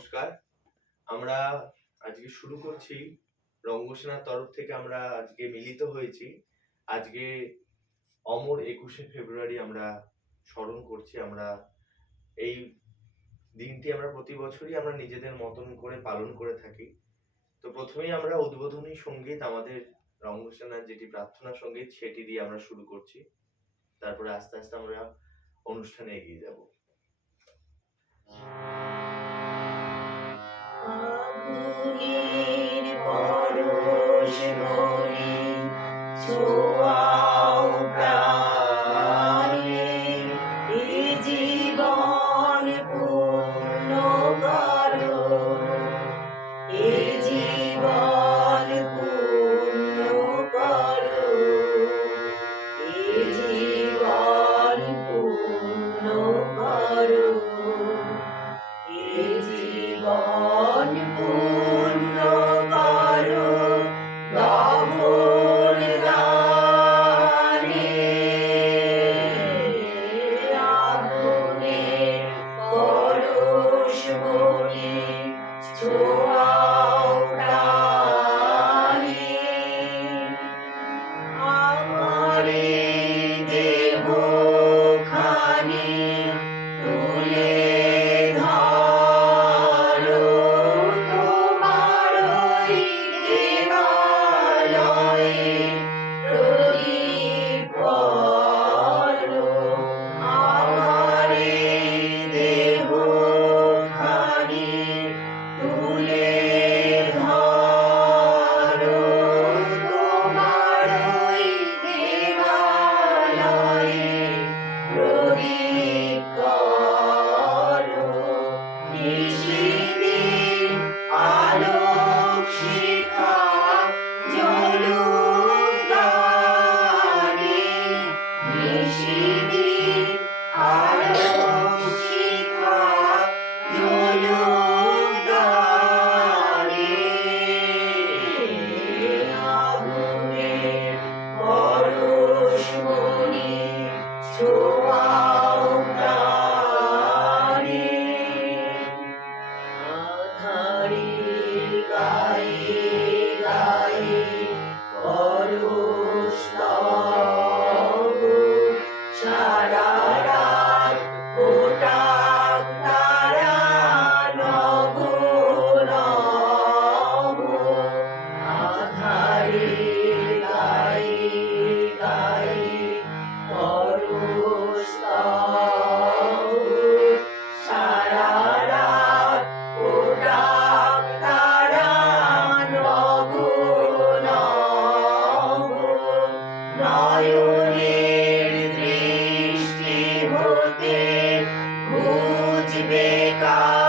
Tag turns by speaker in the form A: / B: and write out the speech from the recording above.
A: নমস্কার। আমরা আজকে শুরু করছি রঙ্গসেনার তরফ থেকে আমরা আজকে মিলিত হয়েছি। আজকে অমর একুশে ফেব্রুয়ারি আমরা স্মরণ করছি। আমরা এই দিনটি আমরা প্রতি বছরই আমরা নিজেদের মতন করে পালন করে থাকি। তো প্রথমেই আমরা উদ্বোধনী সংগীত, আমাদের রঙ্গসেনার যেটি প্রার্থনা সংগীত, সেটি দিয়ে আমরা শুরু করছি। তারপরে আস্তে আস্তে আমরা অনুষ্ঠানে এগিয়ে যাব।
B: জীবন পূর্ণ করো বাহুর দানে। আগুনের পরশ মনে ছোট সকলের দৃষ্টি হতে বুঝবে কার